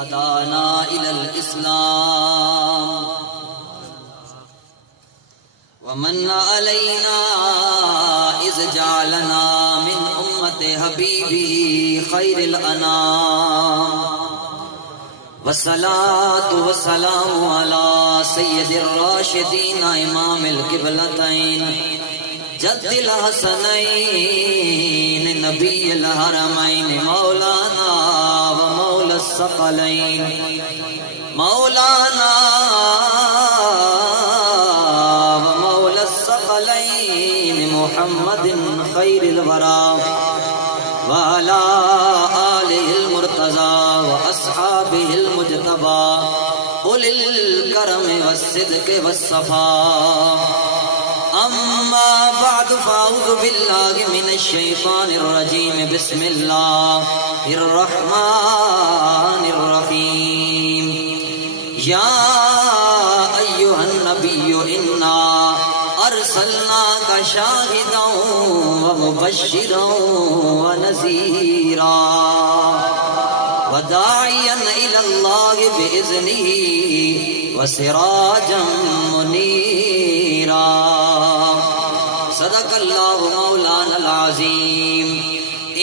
هدانا إلى الإسلام ومن علينا إذ جعلنا من أمة حبيبه خير الأنام والصلاة والسلام على سيد الراشدين إمام القبلتين جد الحسنين نبي الحرمين مولانا ومولى الثقلين مولانا ومولى الثقلين محمد خير الورى وعلى آله المرتضى وأصحابه المجتبى أولي الكرم والصدق والصفاء أما بعد فأعوذ بالله من الشيطان الرجيم بسم الله الرحمن الرحيم يا أيها النبي إنا أرسلناك شاهدا ومبشرا ونذيرا وداعيا إلى الله بإذنه وسراجا منيرا صدق الله مولانا العظيم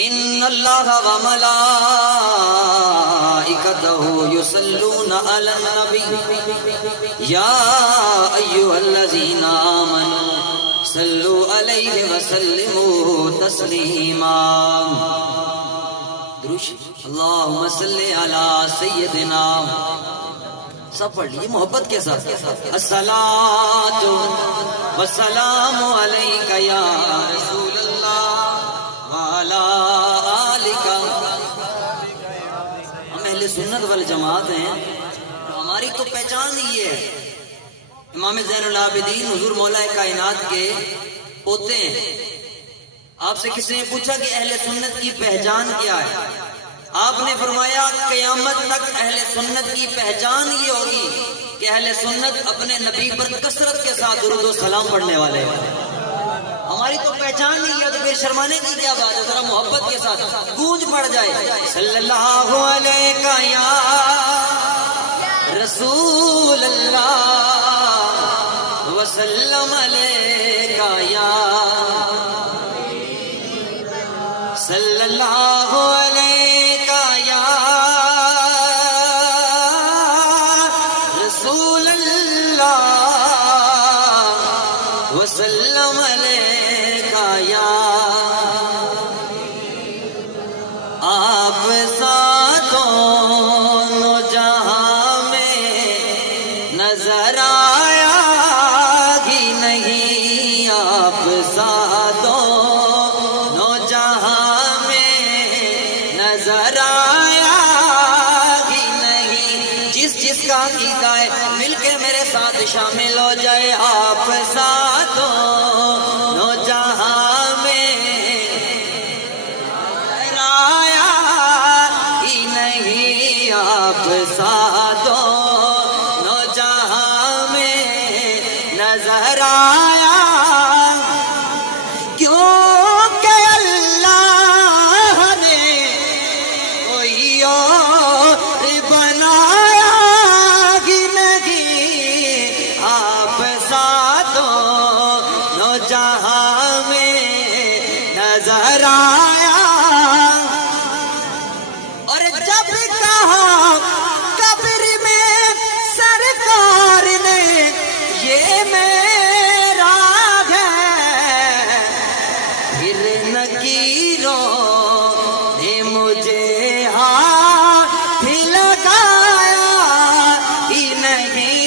إن الله وملائكته يصلون على النبي يا أيها الذين آمنوا صلوا عليه وسلموا تسليما دروش اللهم صل على سيدنا سب پڑھ لیجیے محبت کے ساتھ الصلاۃ والسلام علیک یا رسول اللہ وعلی آلک. ہم اہل سنت والجماعت ہیں، ہماری تو پہچان ہی ہے. امام زین العابدین حضور مولا کائنات کے پوتے ہیں. آپ سے کسی نے پوچھا کہ اہل سنت کی پہچان کیا ہے؟ آپ نے فرمایا قیامت تک اہل سنت کی پہچان یہ ہوگی کہ اہل سنت اپنے نبی پر کثرت کے ساتھ درود و سلام پڑھنے والے ہیں. ہماری تو پہچان نہیں ہے تو پھر شرمانے کی کیا بات ہے؟ ذرا محبت کے ساتھ گونج پڑ جائے صلی اللہ علیہ یا رسول اللہ وسلم علیہ یا صلی اللہ علیہ وسلم علیکہ یا آپ ساتھ دونوں جہاں میں نظر آیا ہی نہیں. آپ ساتھ دونوں جہاں میں نظر آیا ہی نہیں. جس جس کا عقیدہ ہے مل کے میرے ساتھ شامل ہو جائے. آپ ساتھ دونوں جہاں میں آیا ہی نہیں. آپ ساتھ دونوں جہاں میں نظر آیا کیونکہ اللہ نے کوئی اور بنایا ہی نہیں. آپ ساتھ دونوں جہاں میں نظر آیا اور جب کہا قبر میں سرکار نے یہ میرا ہے پھر نکیروں نے مجھے ہاتھ لگایا ہی نہیں.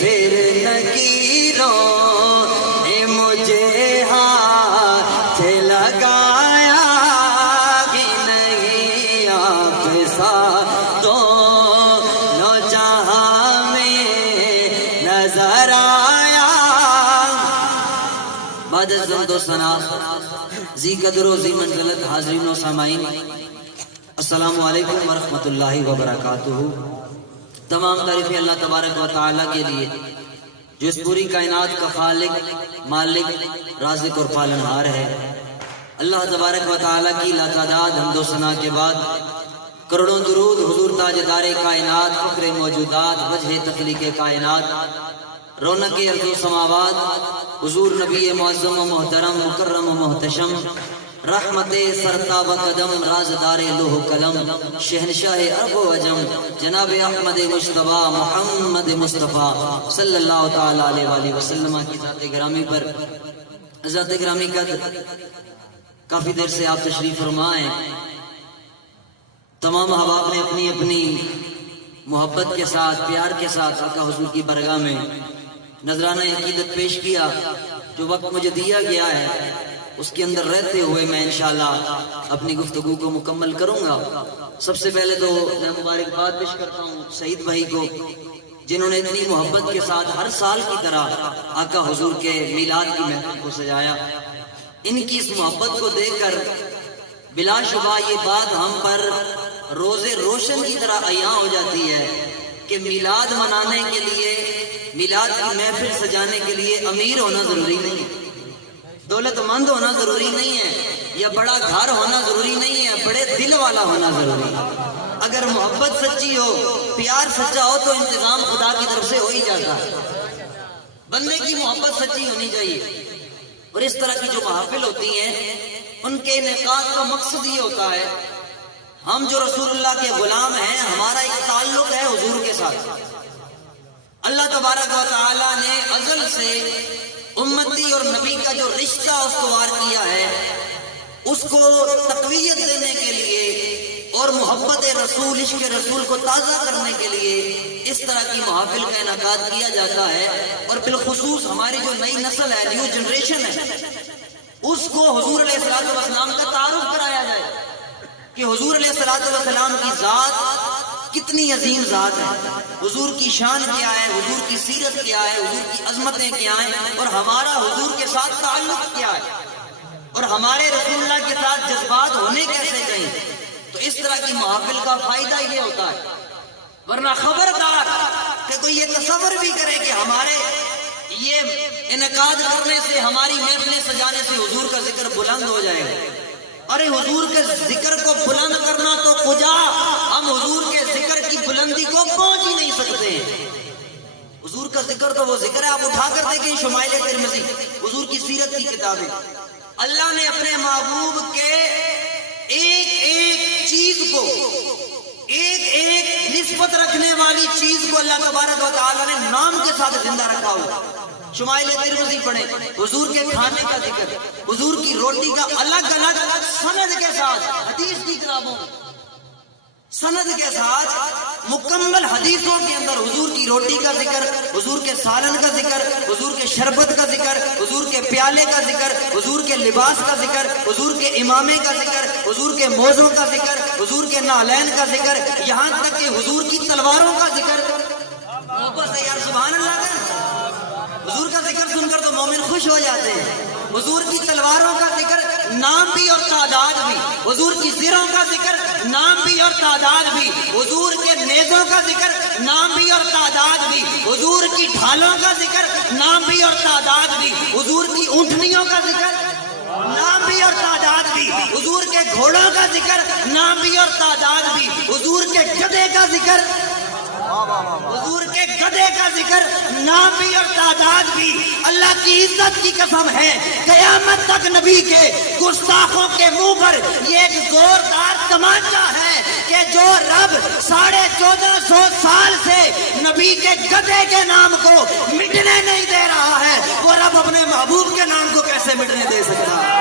پھر نکیروں نے مجھے ہاتھ لگایا ہی نہیں. آپ ساتھ دونوں جہاں میں نظر آیا. بعد از حمد و ثنا ذی قدر و ذی منزلت حاضرین و سامعین السلام علیکم ورحمۃ اللہ وبرکاتہ. تمام تعریفیں اللہ تبارک و تعالیٰ کے لیے جو اس پوری کائنات کا خالق، مالک، رازق اور پالنہار ہے. اللہ تبارک و تعالیٰ کی لاتعداد حمد و ثنا کے بعد کروڑوں درود حضور تاجدار کائنات، فخر موجودات، وجہ تخلیق کائنات، رونق ارض و سماوات، حضور نبی معظم و محترم مکرم و محتشم، رحمت سرتاب قدم، رازدار لوح قلم، شہنشاہ عرب و عجم، جناب احمد مجتبی محمد مصطفیٰ صلی اللہ تعالی علیہ وآلہ وسلم کی ذات گرامی پر، ذات گرامی کا کافی دیر سے آپ تشریف فرما ہیں. تمام احباب نے اپنی اپنی محبت کے ساتھ، پیار کے ساتھ آقا حضور کی برگاہ میں نذرانہ عقیدت پیش کیا. جو وقت مجھے دیا گیا ہے اس کے اندر رہتے ہوئے میں انشاءاللہ اپنی گفتگو کو مکمل کروں گا. سب سے پہلے تو میں مبارکباد پیش کرتا ہوں سعید بھائی کو، جنہوں نے اتنی محبت کے ساتھ ہر سال کی طرح آقا حضور کے میلاد کی محفل کو سجایا. ان کی اس محبت کو دیکھ کر بلا شبہ یہ بات ہم پر روز روشن کی طرح عیاں ہو جاتی ہے کہ میلاد منانے کے لیے، میلاد کی محفل سجانے کے لیے امیر ہونا ضروری نہیں ہے، دولت مند ہونا ضروری نہیں ہے، یا بڑا گھر ہونا ضروری نہیں ہے، بڑے دل والا ہونا ضروری ہے. اگر محبت سچی ہو، پیار سچا ہو تو انتظام خدا کی طرف سے ہو ہی جاتا ہے. بندے کی محبت سچی ہونی چاہیے. اور اس طرح کی جو محافل ہوتی ہیں ان کے انعقاد کا مقصد یہ ہوتا ہے، ہم جو رسول اللہ کے غلام ہیں، ہمارا ایک تعلق ہے حضور کے ساتھ. اللہ تبارک و تعالی نے ازل سے امتی اور نبی کا جو رشتہ استوار کیا ہے، اس کو تقویت دینے کے لیے اور محبت رسول، عشق رسول کو تازہ کرنے کے لیے اس طرح کی محافل کا انعقاد کیا جاتا ہے. اور بالخصوص ہماری جو نئی نسل ہے، نیو جنریشن ہے، اس کو حضور علیہ الصلوۃ والسلام کا تعارف کرایا جائے کہ حضور علیہ الصلوۃ والسلام کی ذات کتنی عظیم ذات ہے، حضور کی شان کیا ہے، حضور کی سیرت کیا ہے، حضور کی عظمتیں کیا ہیں، اور ہمارا حضور کے ساتھ تعلق کیا ہے، اور ہمارے رسول اللہ کے ساتھ جذبات ہونے کیسے چاہیے. تو اس طرح کی محافل کا فائدہ یہ ہوتا ہے. ورنہ خبردار کہ کوئی یہ تصور بھی کرے کہ ہمارے یہ انعقاد کرنے سے، ہماری محفلیں سجانے سے حضور کا ذکر بلند ہو جائے گا. ارے حضور کے ذکر کو بلند کرنا تو کجا، ہم حضور کے ذکر کی بلندی کو پہنچ ہی نہیں سکتے. حضور کا ذکر تو وہ ذکر ہے، آپ اٹھا کر دیکھیں شمائل ترمذی، حضور کی سیرت کی کتابیں. اللہ نے اپنے محبوب کے ایک ایک چیز کو، ایک ایک نسبت رکھنے والی چیز کو اللہ تبارک و تعالی نے نام کے ساتھ زندہ رکھا ہوا. شمائل ترمذی پڑھیں، حضور کے کھانے کا ذکر، حضور کی روٹی کا الگ الگ سند کے ساتھ، حدیث کی کتابوں سند کے ساتھ مکمل حدیثوں کے اندر حضور کی روٹی کا ذکر، حضور کے سالن کا ذکر، حضور کے شربت کا ذکر، حضور کے پیالے کا ذکر، حضور کے لباس کا ذکر، حضور کے امامے کا ذکر، حضور کے موزوں کا ذکر، حضور کے نالین کا ذکر، یہاں تک کہ حضور کی تلواروں کا ذکر. واپس ہے یار، سبحان اللہ ہے. حضور کا ذکر سن کر تو مومن خوش ہو جاتے ہیں. حضور کی تلواروں کا ذکر، نام بھی اور تعداد بھی. حضور کی سروں کا ذکر، نام بھی اور تعداد بھی. حضور کے نیزوں کا ذکر، نام بھی اور تعداد بھی. حضور کی ڈھالوں کا ذکر، نام بھی اور تعداد بھی. حضور کی اونٹنیوں کا ذکر، نام بھی اور تعداد بھی. حضور کے گھوڑوں کا ذکر، نام بھی اور تعداد بھی. حضور کے گدھے کا ذکر، حضور کے گدھے کا ذکر، نام بھی اور تعداد بھی. اللہ کی عزت کی قسم ہے، قیامت تک نبی کے گستاخوں کے منہ پر یہ ایک زوردار تمانچہ ہے کہ جو رب 1450 سال سے نبی کے گدھے کے نام کو مٹنے نہیں دے رہا ہے، وہ رب اپنے محبوب کے نام کو کیسے مٹنے دے سکتا ہے.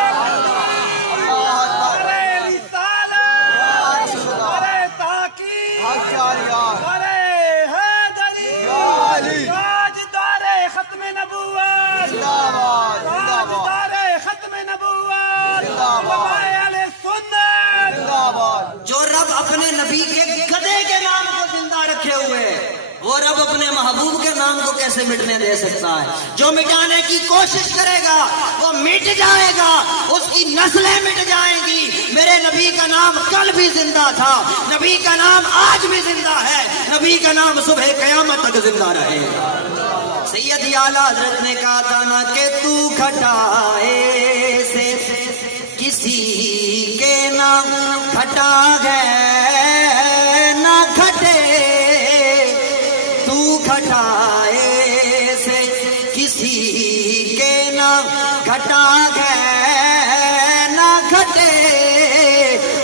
جو رب اپنے نبی کے گدھے کے نام کو زندہ رکھے ہوئے ہے، وہ رب اپنے محبوب کے نام کو کیسے مٹنے دے سکتا ہے. جو مٹانے کی کوشش کرے گا وہ مٹ جائے گا، اس کی نسلیں مٹ جائیں گی. میرے نبی کا نام کل بھی زندہ تھا، نبی کا نام آج بھی زندہ ہے، نبی کا نام صبح قیامت تک زندہ رہے گا. سید اعلیٰ حضرت نے کہا تھا نا کہ تو کھٹائے سے کسی کے نام کھٹا گئے نہ کھٹا گھٹائے سے کسی کے نہ گھٹا گئے نہ گھٹے،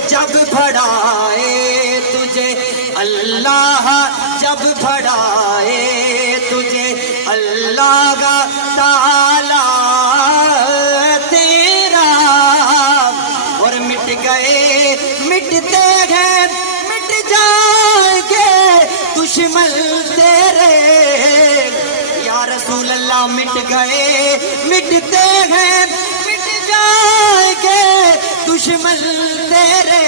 جب بڑھائے تجھے اللہ، جب بڑھائے تجھے اللہ تعالی تیرا، اور مٹ گئے مٹتے ہیں مٹ جائیں گے دشمن تیرے، یا رسول اللہ مٹ گئے مٹتے ہیں مٹ جائیں گے دشمن تیرے،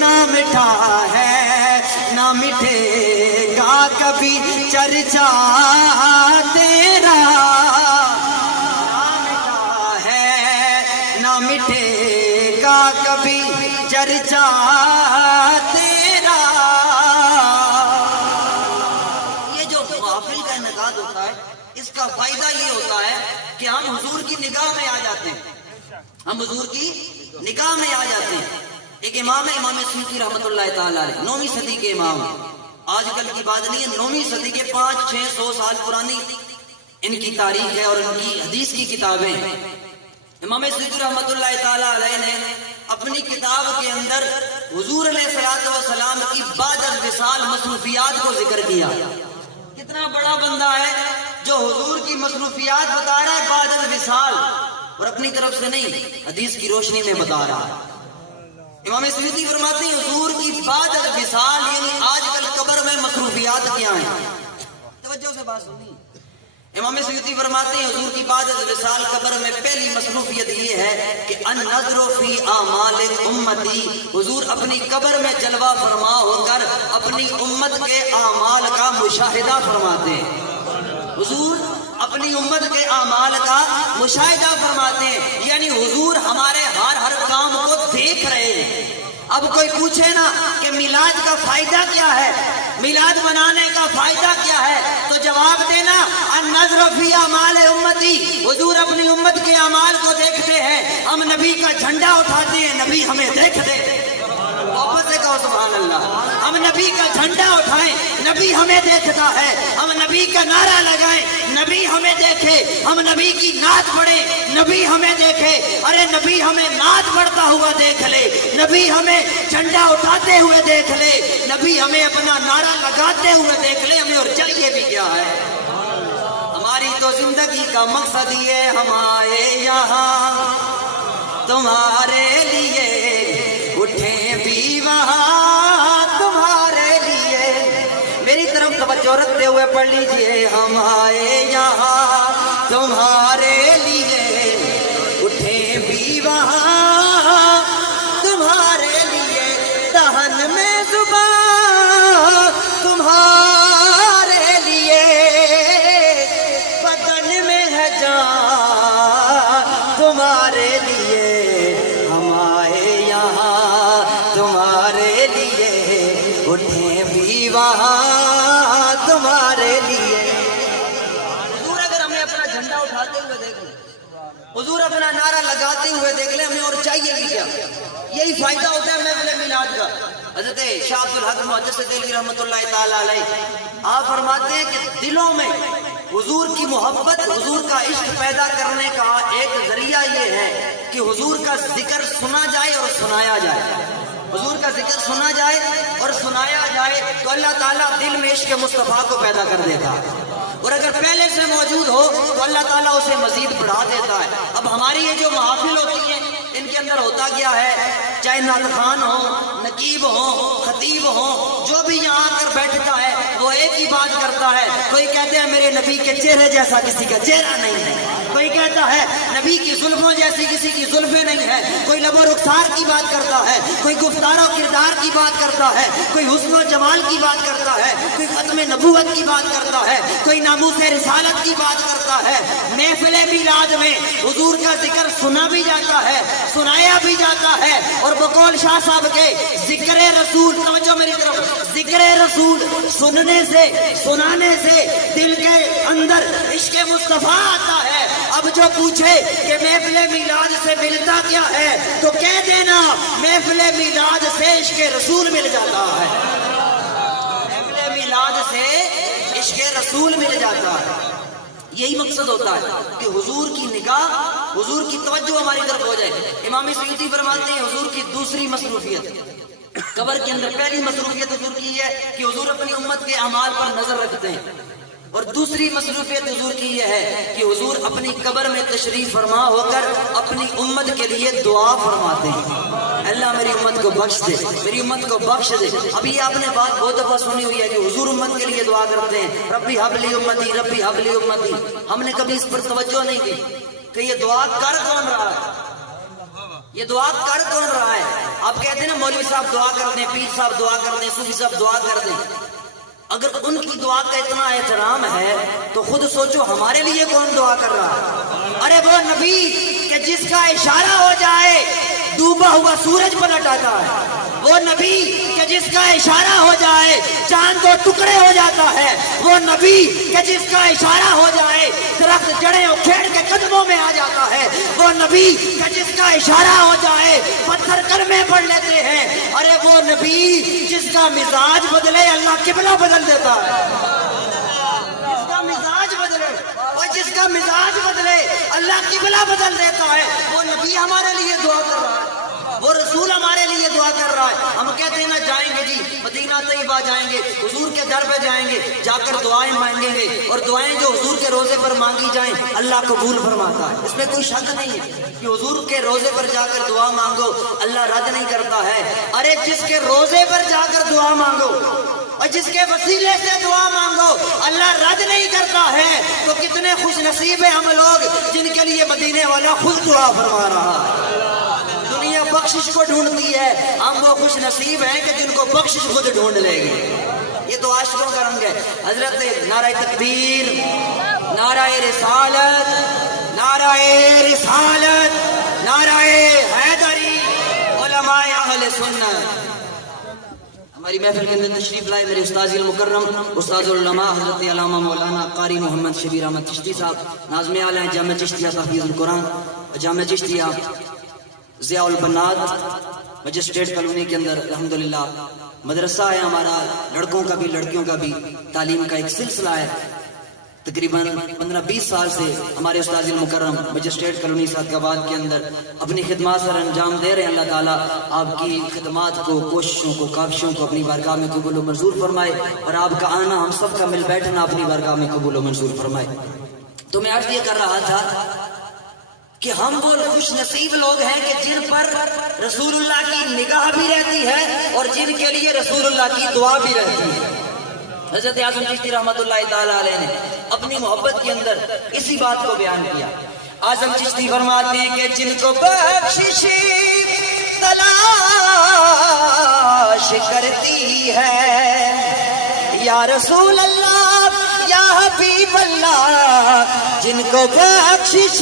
نہ مٹا ہے نہ مٹے گا کبھی چرچا تیرا، نہ مٹا ہے نہ مٹے گا کبھی چرچا تیرا۔ یہ جو محافل کا انعقاد ہوتا ہے اس کا فائدہ یہ ہوتا ہے کہ ہم حضور کی نگاہ میں آ جاتے ہیں، ہم حضور کی نگاہ میں آ جاتے ہیں۔ ایک امام ہے امام سیوطی رحمۃ اللہ تعالی علیہ، 9ویں صدی کے امام، آج کل کی بات نہیں ہے، 9ویں صدی کے 500-600 سال پرانی ان کی تاریخ ہے اور ان کی حدیث کی کتابیں ہیں۔ امام سیوطی رحمۃ اللہ تعالی علیہ نے اپنی کتاب کے اندر حضور علیہ الصلوۃ والسلام کی بعد الوصال مصروفیات کو ذکر کیا۔ کتنا بڑا بندہ ہے جو حضور کی مصروفیات بتا رہا ہے بعد الوصال، اور اپنی طرف سے نہیں، حدیث کی روشنی میں بتا رہا ہے۔ امام سیوطی فرماتے ہیں حضور کی بعد الوصال یعنی آج کل قبر میں مصروفیات کیا ہیں؟ توجہ سے بات سنی۔ امام سیوطی فرماتے ہیں حضور کی بعد الوصال قبر میں پہلی مصروفیت یہ ہے کہ النظر فی اعمال امتی، حضور اپنی قبر میں جلوہ فرما ہو کر اپنی امت کے اعمال کا مشاہدہ فرماتے ہیں۔ حضور اپنی امت کے اعمال کا مشاہدہ فرماتے ہیں، یعنی حضور ہمارے ہر کام کو دیکھ رہے ہیں۔ اب کوئی پوچھے نا کہ میلاد کا فائدہ کیا ہے، میلاد منانے کا فائدہ کیا ہے، تو جواب دینا النظر فی اعمال امتی، حضور اپنی امت کے اعمال کو دیکھتے ہیں۔ ہم نبی کا جھنڈا اٹھاتے ہیں، نبی ہمیں دیکھتے ہیں۔ واپس سے کہو سبحان اللہ۔ ہم نبی کا جھنڈا اٹھائیں، نبی ہمیں دیکھتا ہے۔ ہم نبی کا نعرہ لگائیں، نبی ہمیں دیکھے۔ ہم نبی کی نعت پڑھیں، نبی ہمیں دیکھے۔ ارے نبی ہمیں نعت پڑھتا ہوا دیکھ لے، نبی ہمیں جھنڈا اٹھاتے ہوئے دیکھ لے، نبی ہمیں اپنا نعرہ لگاتے ہوئے دیکھ لے، ہمیں اور چاہیے بھی کیا ہے؟ ہماری تو زندگی کا مقصد یہ ہم آئے یہاں تمہارے لیے، اٹھیں بھی وہاں تمہارے لیے۔ میری طرف توجہ رکھتے ہوئے پڑھ لیجئے، ہم آئے یہاں تمہارے لیے، اٹھیں بھی وہاں تمہارے لیے، دہن میں زبان تمہارے لیے، بدن میں ہے جان تمہارے لیے، ہم آئے یہاں تمہارے لیے، اٹھیں بھی وہاں تمہارے لیے۔ حضور اگر ہمیں اپنا جھنڈا اٹھاتے ہوئے دیکھ لیں، حضور اپنا نعرہ لگاتے ہوئے دیکھ لیں، ہمیں اور چاہیے بھی کیا؟ یہی فائدہ ہوتا ہے محفل میلاد کا۔ حضرت شاہ عبد الحق محدث دہلوی رحمۃ اللہ تعالی علیہ آپ فرماتے ہیں کہ دلوں میں حضور کی محبت، حضور کا عشق پیدا کرنے کا ایک ذریعہ یہ ہے کہ حضور کا ذکر سنا جائے اور سنایا جائے۔ حضور کا ذکر سنا جائے اور سنایا جائے تو اللہ تعالیٰ دل میں عشق مصطفیٰ کو پیدا کر دیتا ہے، اور اگر پہلے سے موجود ہو تو اللہ تعالیٰ اسے مزید بڑھا دیتا ہے۔ اب ہماری یہ جو محافل ہوتی ہیں ان کے اندر ہوتا کیا ہے، چاہے نعت خوان ہو، نقیب ہو، خطیب ہو، جو بھی یہاں آ کر بیٹھتا ہے وہ ایک ہی بات کرتا ہے۔ کوئی کہتے ہیں میرے نبی کے چہرے جیسا کسی کا چہرہ نہیں ہے، کوئی کہتا ہے نبی کی زلفوں جیسی کسی کی زلفیں نہیں ہے، کوئی لب و رخسار کی بات کرتا ہے، کوئی گفتار و کردار کی بات کرتا ہے، کوئی حسن و جمال کی بات کرتا ہے، کوئی ختم نبوت کی بات کرتا ہے، کوئی ناموس رسالت کی بات کرتا ہے۔ محفل میلاد میں حضور کا ذکر سنا بھی جاتا ہے، سنایا بھی جاتا ہے، اور بقول شاہ صاحب کے ذکر رسول، توجہ میری طرف، ذکر رسول سننے سے، سنانے سے دل کے اندر عشق مصطفیٰ آتا ہے۔ اب جو پوچھے کہ محفل میلاد سے ملتا کیا ہے تو کہہ دینا محفل میلاد سے عشق رسول مل جاتا ہے۔ محفل میلاد سے عشق رسول مل جاتا ہے. یہی مقصد ہوتا ہے کہ حضور کی نگاہ، حضور کی توجہ ہماری طرف ہو جائے. امام سیوطی فرماتے ہیں حضور کی دوسری مصروفیت قبر کے اندر، پہلی مصروفیت حضور کی ہے کہ حضور اپنی امت کے اعمال پر نظر رکھتے ہیں، اور دوسری مصروفیت حضور کی یہ ہے کہ حضور اپنی قبر میں تشریف فرما ہو کر اپنی امت کے لیے دعا فرماتے ہیں. اللہ میری امت کو بخش دے، میری امت کو بخش دے. ابھی آپ نے بات بہت دفعہ سنی ہوئی ہے کہ حضور امت کے لیے دعا کرتے ہیں، ربی حب لی امتی، ربی حب لی امتی. ہم نے کبھی اس پر توجہ نہیں دی کہ یہ دعا کر کون رہا ہے، یہ دعا کر کون رہا ہے. آپ کہتے ہیں نا مولوی صاحب دعا کر دیں، پیر صاحب دعا کر دیں، صوفی صاحب دعا کر دیں. اگر ان کی دعا کا اتنا احترام ہے تو خود سوچو ہمارے لیے کون دعا کر رہا ہے. ارے وہ نبی کہ جس کا اشارہ ہو جائے ڈوبا ہوا سورج پلٹ آتا ہے، وہ نبی کہ جس کا اشارہ ہو جائے چاند دو ٹکڑے ہو جاتا ہے، وہ نبی کہ جس کا اشارہ ہو جائے درخت جڑیں اکھیڑ کے قدموں میں آ جاتا ہے، وہ نبی کہ جس کا اشارہ ہو جائے پتھر کلمے پڑھ لیتے ہیں. ارے وہ نبی جس کا مزاج بدلے اللہ قبلہ بدل دیتا ہے، جس کا مزاج بدلے اور جس کا مزاج بدلے اللہ قبلہ بدل دیتا ہے. وہ نبی ہمارے لیے دعا کر رہا ہے، وہ رسول ہمارے لیے دعا کر رہا ہے. ہم کہتے ہیں نا جائیں گے جی مدینہ طیبہ جائیں گے، حضور کے در پہ جائیں گے، جا کر دعائیں مانگیں گے، اور دعائیں جو حضور کے روزے پر مانگی جائیں اللہ قبول فرماتا ہے. اس میں کوئی شک نہیں ہے کہ حضور کے روزے پر جا کر دعا مانگو اللہ رد نہیں کرتا ہے. ارے جس کے روزے پر جا کر دعا مانگو اور جس کے وسیلے سے دعا مانگو اللہ رد نہیں کرتا ہے، تو کتنے خوش نصیب ہیں ہم لوگ جن کے لیے مدینے والا خود دعا فرما رہا ہے. دنیا بخشش کو ڈھونڈتی ہے، ہم وہ خوش نصیب ہیں کہ جن کو بخشش خود ڈھونڈ لے گی. یہ تو عاشقوں کا رنگ ہے. حضرت نعرہ تکبیر، نعرہ رسالت، نعرہ رسالت، نعرہ حیدری، علماء اہل سنت. ہماری محفل کے اندر تشریف لائے میرے استاذ المکرم استاذ العلماء حضرت علامہ مولانا قاری محمد شبیر احمد چشتی صاحب، ناظم اعلیٰ ہیں جامعہ چشتیہ تحفیظ القرآن، جامعہ چشتیہ ضیاء البنات مجسٹریٹ کالونی کے اندر. الحمدللہ مدرسہ ہے ہمارا، لڑکوں کا بھی لڑکیوں کا بھی تعلیم کا ایک سلسلہ ہے. تقریباً 15-20 سال سے ہمارے استاذ المکرم مجسٹریٹ کالونی صادقآباد کے اندر اپنی خدمات سر انجام دے رہے ہیں. اللہ تعالیٰ آپ کی خدمات کو، کوششوں کو، کاوشوں کو اپنی بارگاہ میں قبول و منظور فرمائے، اور آپ کا آنا، ہم سب کا مل بیٹھنا اپنی بارگاہ میں قبول و منظور فرمائے. تو میں عرض یہ کر رہا تھا کہ ہم وہ خوش نصیب لوگ ہیں کہ جن پر رسول اللہ کی نگاہ بھی رہتی ہے اور جن کے لیے رسول اللہ کی دعا بھی رہتی ہے. حضرت اعظم چشتی رحمۃ اللہ تعالی علیہ نے اپنی محبت کے اندر اسی بات کو بیان کیا. اعظم چشتی فرماتے ہیں کہ جن کو بخشش تلاش کرتی ہے یا رسول اللہ یا حبیب اللہ، جن کو بخشش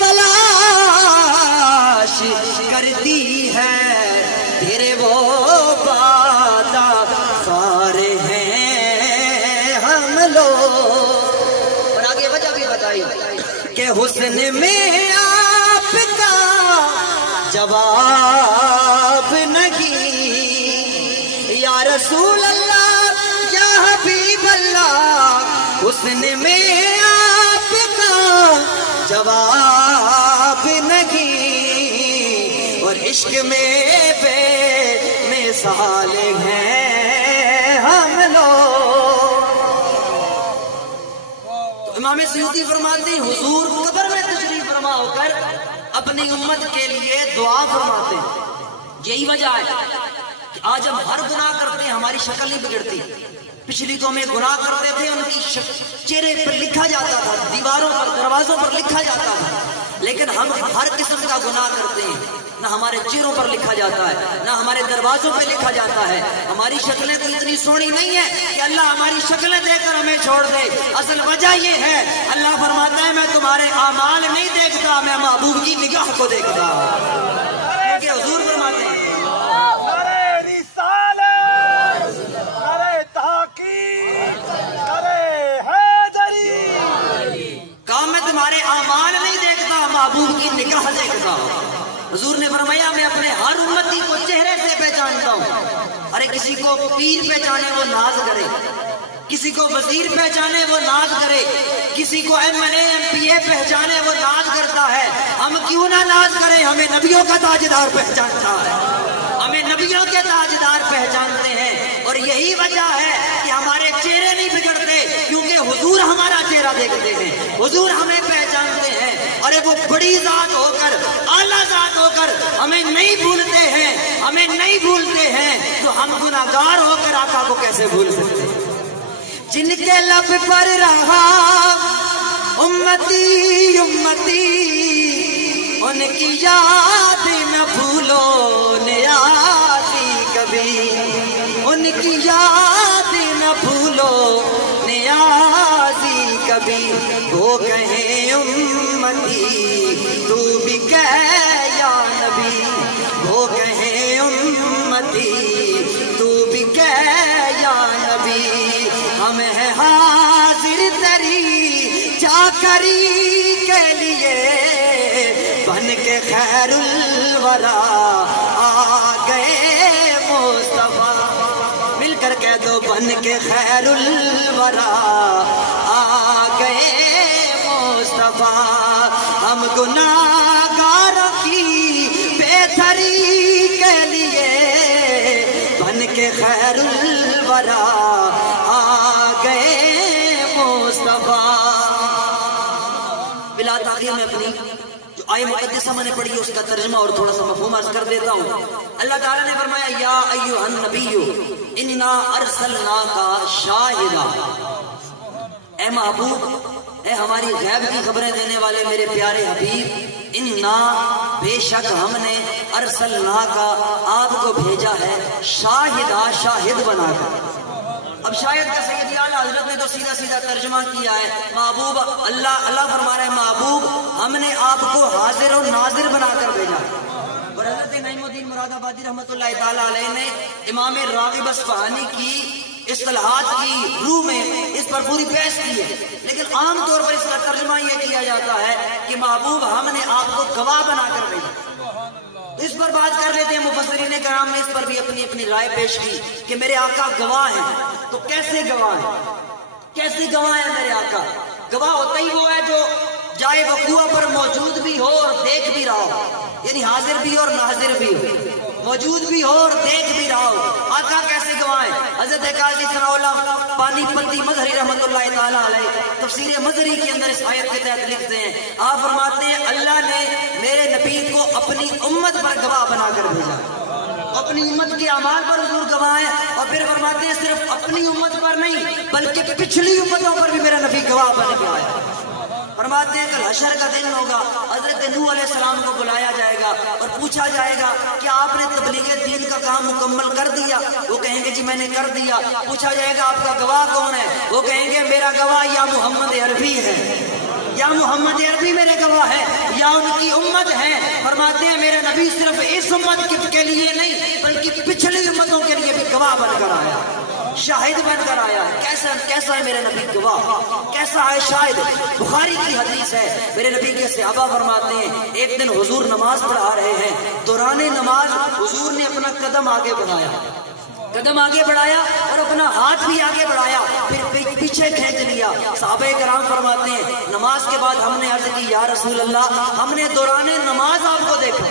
تلاش کرتی ہے تیرے وہ وعدہ خار ہیں ہم لوگ. اور آگے وجہ بھی بتائی کہ حسن میں آپ کا جواب نہیں یا رسول اللہ یا حبیب اللہ، حسن میں آپ کا جواب نہیں اور عشق میں بے مثال ہیں ہم لوگ. تو امام سیوطی فرماتے ہیں حضور قبر میں تشریف فرما ہو کر اپنی امت کے لیے دعا فرماتے ہیں. یہی وجہ ہے کہ آج ہم ہر گناہ کرتے ہیں ہماری شکل نہیں بگڑتی. پچھلی قومیں گناہ کرتے تھے ان کی چہرے پر لکھا جاتا تھا، دیواروں پر، دروازوں پر لکھا جاتا تھا. لیکن ہم ہر قسم کا گناہ کرتے ہیں، نہ ہمارے چہروں پر لکھا جاتا ہے نہ ہمارے دروازوں پہ لکھا جاتا ہے. ہماری شکلیں تو اتنی سونی نہیں ہے کہ اللہ ہماری شکلیں دے کر ہمیں چھوڑ دے. اصل وجہ یہ ہے اللہ فرماتا ہے میں تمہارے اعمال نہیں دیکھتا، میں محبوب کی نگاہ کو دیکھتا. کیونکہ حضور فرماتے ہیں میں تمہارے اعمال نہیں دیکھتا، محبوب کی نگاہ دیکھتا. حضور نے فرمایا میں اپنے ہر امتی کو چہرے سے پہچانتا ہوں. ارے کسی کو پیر پہچانے وہ ناز کرے، کسی کو وزیر پہچانے وہ ناز کرے، کسی کو MLA MPA پہچانے وہ ناز کرتا ہے، ہم کیوں نہ ناز کریں؟ ہمیں نبیوں کا تاجدار پہچانتا ہے، ہمیں نبیوں کے تاجدار پہچانتے ہیں، اور یہی وجہ ہے کہ ہمارے چہرے نہیں بگڑتے، کیونکہ حضور ہمارا چہرہ دیکھتے ہیں، حضور ہمیں پہچانتے ہیں، اور وہ بڑی ذات ہو کر، اعلیٰ ذات ہو کر ہمیں نہیں بھولتے ہیں، ہمیں نہیں بھولتے ہیں، تو ہم گناہگار ہو کر آقا کو کیسے بھول سکتے ہیں؟ جن کے لب پر رہا امتی امتی، ان کی یاد نہ بھولو نیازی کبھی، ان کی یاد نہ بھولو نیازی کبھی، وہ کہیں امتی تو بھی کہہ یا نبی، وہ کہیں امتی تو بھی کہہ یا نبی، ہم ہیں حاضر تری چاکری کے لیے، بن کے خیر الورا آ گئے مصطفیٰ، مل کر کہہ دو بن کے خیر الورا آ گئے مصطفیٰ، ہم گناہگاروں کی بہتری کے لیے، بن کے خیر الورا آ گئے مصطفیٰ۔ بلا تاخیر میں اپنی جو آیہ مقدسہ میں نے پڑھی اس کا ترجمہ اور تھوڑا سا مفہوم عرض کر دیتا ہوں۔ اللہ تعالیٰ نے فرمایا یا ایھا النبی انا ارسلناک شاہدا، اے محبوب، اے ہماری غیب کی خبریں دینے والے میرے پیارے حبیب، انا بے شک ہم نے ارسلناک آپ کو بھیجا ہے، شاہدا شاہد بنا کر۔ اب شاید کا سیدی اعلیٰ حضرت نے تو سیدھا سیدھا ترجمہ کیا ہے، محبوب اللہ فرما رہے ہیں محبوب ہم نے آپ کو حاضر و ناظر بنا کر بھیجا۔ اور حضرت نعیم الدین مراد آبادی رحمۃ اللہ تعالیٰ علیہ نے امام راغب اصفہانی کی اصطلاحات کی روح میں اس پر پوری بحث کی ہے، لیکن عام طور پر اس کا ترجمہ یہ کیا جاتا ہے کہ محبوب ہم نے آپ کو گواہ بنا کر بھیجا۔ اس پر بات کر لیتے ہیں، مفسرین کرام نے اس پر بھی اپنی اپنی رائے پیش کی کہ میرے آقا گواہ ہیں، تو کیسے گواہ ہیں؟ کیسی گواہ ہے میرے آقا؟ گواہ ہوتا ہی وہ ہے جو جائے وقوع پر موجود بھی ہو اور دیکھ بھی رہا ہو، یعنی حاضر بھی اور ناظر بھی ہو، موجود بھی ہو اور دیکھ بھی رہا ہو۔ آقا کیسے گواہ ہیں؟ حضرت قاضی ثناء اللہ پانی پتی مظہری رحمۃ اللہ تعالیٰ علیہ تفسیر مظہری کے اندر اس آیت کے تحت لکھتے ہیں، آپ فرماتے ہیں اللہ نے میرے نبی کو اپنی امت پر گواہ بنا کر بھیجا، اپنی امت کے اعمال پر حضور گواہ ہے، اور پھر فرماتے ہیں صرف اپنی امت پر نہیں بلکہ پچھلی امتوں پر بھی میرا نبی گواہ بن کے آیا۔ فرماتے ہیں کل حشر کا دن ہوگا، حضرت نوح علیہ السلام کو بلایا جائے گا اور پوچھا جائے گا کہ آپ نے تبلیغ دین کا کام مکمل کر دیا؟ وہ کہیں گے جی میں نے کر دیا۔ پوچھا جائے گا آپ کا گواہ کون ہے؟ وہ کہیں گے میرا گواہ یا محمد عربی ہے، یا محمد عربی میرے گواہ ہے، یا ان کی امت ہے۔ فرماتے ہیں میرے نبی صرف اس امت کے لیے نہیں بلکہ پچھلی امتوں کے لیے بھی گواہ بن کر آیا، شاہد بن کر آیا ہے۔ کیسا ہے میرے نبی گواہ؟ کیسا ہے شاہد؟ بخاری کی حدیث ہے، میرے نبی کے صحابہ فرماتے ہیں ایک دن حضور نماز پڑھا رہے ہیں، دوران نماز حضور نے اپنا قدم آگے بڑھایا اور اپنا ہاتھ بھی آگے بڑھایا، پھر پیچھے کھینچ لیا۔ صحابہ کرام فرماتے ہیں نماز کے بعد ہم نے عرض کی یا رسول اللہ ہم نے دوران نماز آپ کو دیکھا،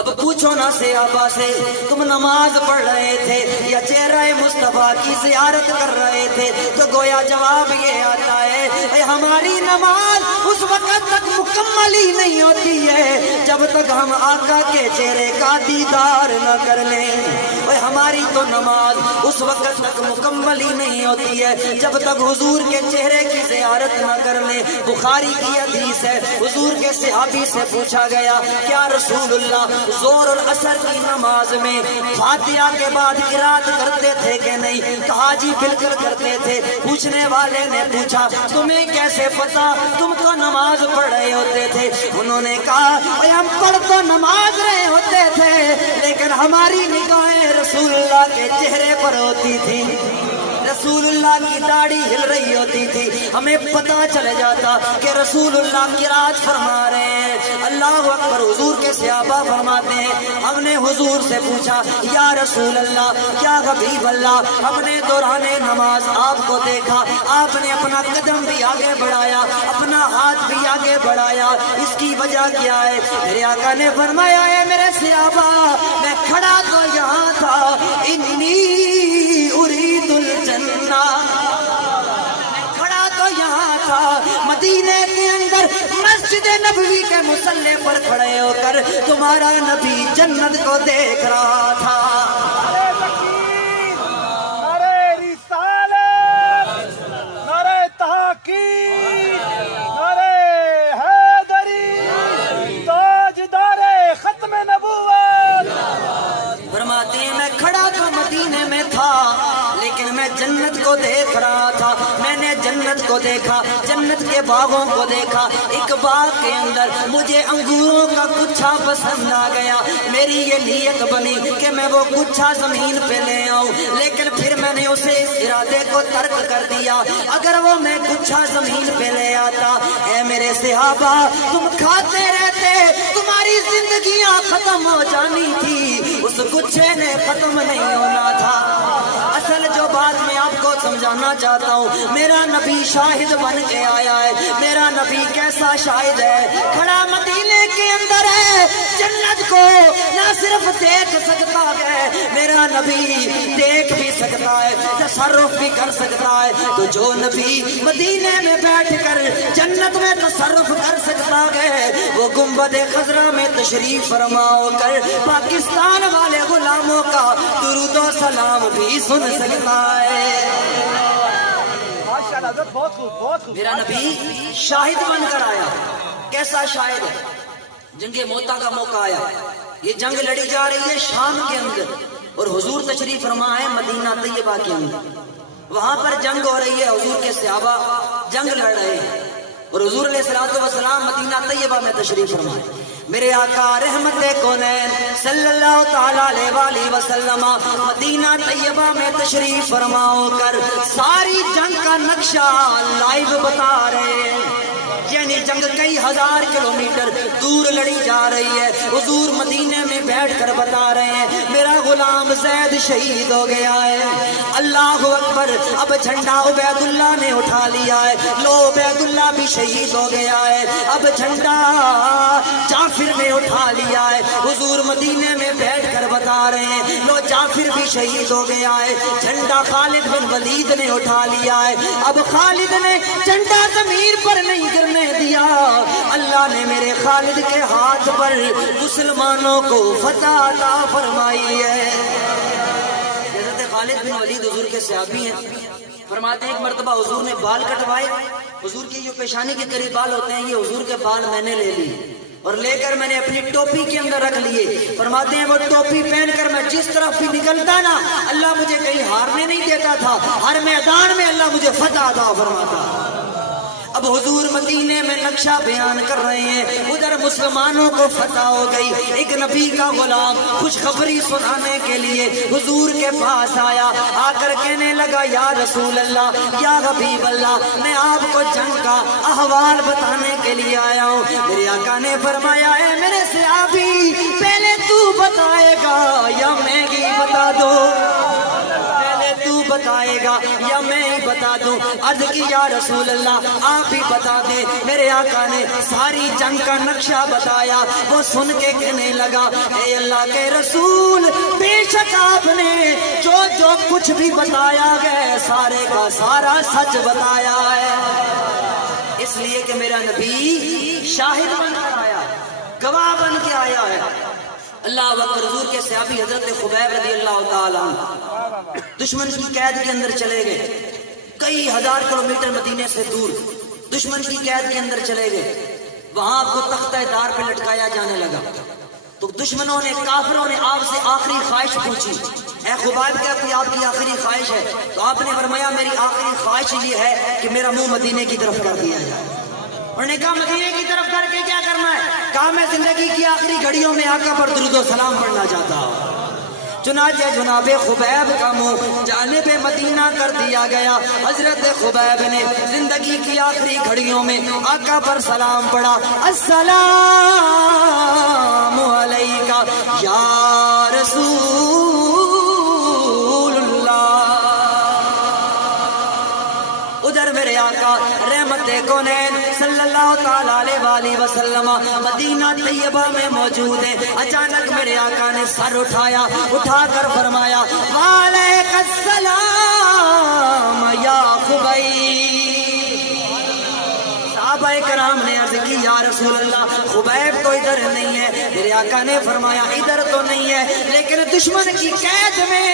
اب پوچھو نا صحابہ سے تم نماز پڑھ رہے تھے یا چہرہ مصطفیٰ کی زیارت کر رہے تھے؟ تو گویا جواب یہ آتا ہے اے ہماری نماز اس وقت تک مکمل ہی نہیں ہوتی ہے جب تک ہم آقا کے چہرے کا دیدار نہ کر لیں۔ اے ہماری تو نماز اس وقت تک مکمل ہی نہیں ہوتی ہے جب تک حضور کے چہرے کی زیارت نہ کر لیں۔ بخاری کی حدیث ہے، حضور کے صحابی سے پوچھا گیا کیا رسول اللہ زور اور عصر کی نماز میں فاتحہ کے بعد قرات کرتے تھے کہ نہیں؟ کہا جی بالکل کرتے تھے۔ پوچھنے والے نے پوچھا تمہیں کیسے پتا؟ تم تو نماز پڑھ رہے ہوتے تھے۔ انہوں نے کہا ہم پڑھ تو نماز رہے ہوتے تھے لیکن ہماری نگاہیں رسول اللہ کے چہرے پر ہوتی تھی، رسول اللہ کی داڑھی ہل رہی ہوتی تھی ہمیں پتہ چل جاتا کہ رسول اللہ قرات فرما رہے ہیں۔ اللہ اکبر۔ حضور کے صحابہ فرماتے ہیں ہم نے حضور سے پوچھا یا رسول اللہ کیا حبیب اللہ، ہم نے دوران نماز آپ کو دیکھا، آپ نے اپنا قدم بھی آگے بڑھایا، اپنا ہاتھ بھی آگے بڑھایا، اس کی وجہ کیا ہے؟ میرے آقا نے فرمایا ہے میرے صحابہ میں کھڑا تو یہاں تھا، انی ارید الجنہ، میں کھڑا تو یہاں تھا مدینے کے اندر مسجد نبوی کے مصلی پر کھڑے ہو کر تمہارا نبی جنت کو دیکھ رہا تھا۔ فرماتے ہیں میں کھڑا تو مدینے میں تھا لیکن میں جنت کو دیکھ رہا تھا، میں نے جنت کو دیکھا، جنت کے باغوں کو دیکھا، ایک باغ کے اندر مجھے انگوروں کا گچھا پسند آ گیا، میری یہ نیت بنی کہ میں وہ گچھا زمین پہ لے آؤں، لیکن پھر میں نے اسے اس ارادے کو ترک کر دیا، اگر وہ میں گچھا زمین پہ لے آتا، اے میرے صحابہ تم کھاتے رہتے، تمہاری زندگیاں ختم ہو جانی تھی، اس گچھے نے ختم نہیں ہونا تھا۔ اصل جو بات میں آپ کو سمجھانا چاہتا ہوں، میرا نبی شاہد بن کے آیا ہے، میرا نبی کیسا شاہد ہے، کھڑا مدینے کے اندر ہے، جنت کو نہ صرف دیکھ سکتا ہے، میرا نبی دیکھ بھی سکتا ہے، تصرف بھی کر سکتا ہے، تو جو نبی مدینے میں بیٹھ کر جنت میں تصرف کر سکتا ہے وہ گنبد خضرا میں تشریف فرما ہو کر پاکستان والے غلاموں کا درود و سلام بھی سن سکتا ہے۔ میرا نبی شاہد بن کر آیا، کیسا شاہد ہے؟ جنگ موتا کا موقع آیا، یہ جنگ لڑی جا رہی ہے شام کے اندر اور حضور تشریف فرما ہے مدینہ طیبہ کے اندر، وہاں پر جنگ ہو رہی ہے، حضور کے صحابہ جنگ لڑ رہے ہیں اور حضور علیہ الصلوۃ والسلام مدینہ طیبہ میں تشریف فرمائے۔ میرے آقا رحمت کونین صلی اللہ تعالیٰ علیہ وآلہ وسلم مدینہ طیبہ میں تشریف فرما ہو کر ساری جنگ کا نقشہ لائیو بتا رہے ہیں، یعنی جنگ کئی ہزار کلومیٹر دور لڑی جا رہی ہے، حضور مدینے میں بیٹھ کر بتا رہے ہیں میرا غلام زید شہید ہو گیا ہے، اللہ اکبر، اب جھنڈا عبید اللہ نے اٹھا لیا ہے، لو عبید اللہ بھی شہید ہو گیا ہے، اب جھنڈا جعفر نے اٹھا لیا ہے، حضور مدینے میں بیٹھ کر بتا رہے ہیں لو جعفر بھی شہید ہو گیا ہے، جھنڈا خالد بن ولید نے اٹھا لیا ہے، اب خالد نے جھنڈا زمین پر نہیں گرنے دیا، اللہ نے میرے خالد کے ہاتھ پر مسلمانوں کو فتح عطا فرمائی ہے۔ حضرت خالد بن ولید حضور کے صحابی ہیں، فرماتے ہیں ایک مرتبہ حضور نے بال کٹوائے، حضور کی جو پیشانی کے قریب بال ہوتے ہیں یہ حضور کے بال میں نے لے لیے اور لے کر میں نے اپنی ٹوپی کے اندر رکھ لیے، فرماتے ہیں وہ ٹوپی پہن کر میں جس طرف بھی نکلتا نا اللہ مجھے کہیں ہارنے نہیں دیتا تھا، ہر میدان میں اللہ مجھے فتح عطا فرماتا۔ اب حضور مدینے میں نقشہ بیان کر رہے ہیں، ادھر مسلمانوں کو فتح ہو گئی، ایک نبی کا غلام خوشخبری سنانے کے لیے حضور کے پاس آیا، آ کر کہنے لگا یا رسول اللہ یا حبیب اللہ میں آپ کو جنگ کا احوال بتانے کے لیے آیا ہوں۔ میرے آقا نے فرمایا ہے میرے صحابی پہلے تو بتائے گا یا میں ہی بتا دو، تو بتائے گا یا میں ہی بتا دوں؟ عرض کی یا رسول اللہ آپ ہی بتا دیں۔ میرے آقا نے ساری جنگ کا نقشہ بتایا، وہ سن کے کہنے لگا اے اللہ کے رسول بے شک آپ نے جو جو کچھ بھی بتایا ہے سارے کا سارا سچ بتایا ہے، اس لیے کہ میرا نبی شاہد بن کر آیا، گواہ بن کے آیا ہے۔ اللہ اکبر۔ حضور کے صحابی حضرت خبیب رضی اللہ تعالیٰ دشمن کی قید کے اندر چلے گئے، کئی ہزار کلومیٹر مدینے سے دور دشمن کی قید کے اندر چلے گئے، وہاں آپ کو تختہ دار پہ لٹکایا جانے لگا، تو دشمنوں نے کافروں نے آپ سے آخری خواہش پوچھی، اے خبیب کیا کوئی آپ کی آخری خواہش ہے؟ تو آپ نے فرمایا میری آخری خواہش یہ ہے کہ میرا منہ مدینے کی طرف کر دیا جائے۔ انہوں نے کہا مدینے کی طرف کر کے کیا کرنا ہے؟ کہا میں زندگی کی آخری گھڑیوں میں آقا پر درود و سلام پڑھنا چاہتا ہوں۔ چنانچہ جناب خبیب کا منہ جانب مدینہ کر دیا گیا. حضرت خبیب نے زندگی کی آخری گھڑیوں میں آقا پر سلام پڑھا. السلام علیکہ یا رسول اللہ. ادھر میرے آقا رحمت کونین صلی اللہ تعالیٰ علیہ وآلہ وسلم مدینہ طیبہ میں موجود ہیں. اچانک میرے آقا نے سر اٹھایا, اٹھا کر فرمایا وعلیکم السلام یا خبیب. صحابہ کرام نے عرض کی یا رسول اللہ خبیب تو ادھر نہیں ہے. میرے آقا نے فرمایا ادھر تو نہیں ہے, لیکن دشمن کی قید میں